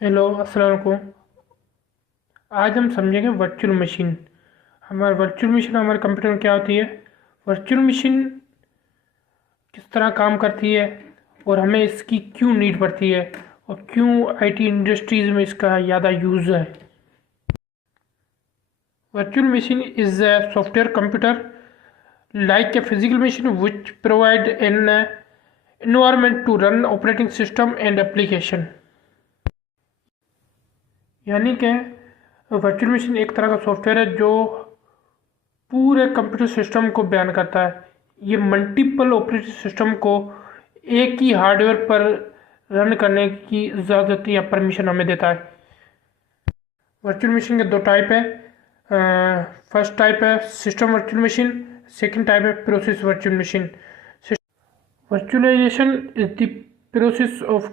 Hello, अस्सलाम वालेकुम। आज हम समझेंगे वर्चुअल मशीन। हमारे कंप्यूटर में क्या होती है, वर्चुअल मशीन किस तरह काम करती है और हमें इसकी क्यों नीड पड़ती है और क्यों आईटी इंडस्ट्रीज में इसका ज़्यादा यूज़ है। Virtual machine is a software computer like a physical machine which provide an environment to run operating system and application। यानी कि वर्चुअल मशीन एक तरह का सॉफ्टवेयर है जो पूरे कंप्यूटर सिस्टम को बयान करता है। ये मल्टीपल ऑपरेटिंग सिस्टम को एक ही हार्डवेयर पर रन करने की इजाज़त या परमिशन हमें देता है। वर्चुअल मशीन के दो टाइप है। फर्स्ट टाइप है system virtual machine, second type है process virtual machine. Virtualization is the process of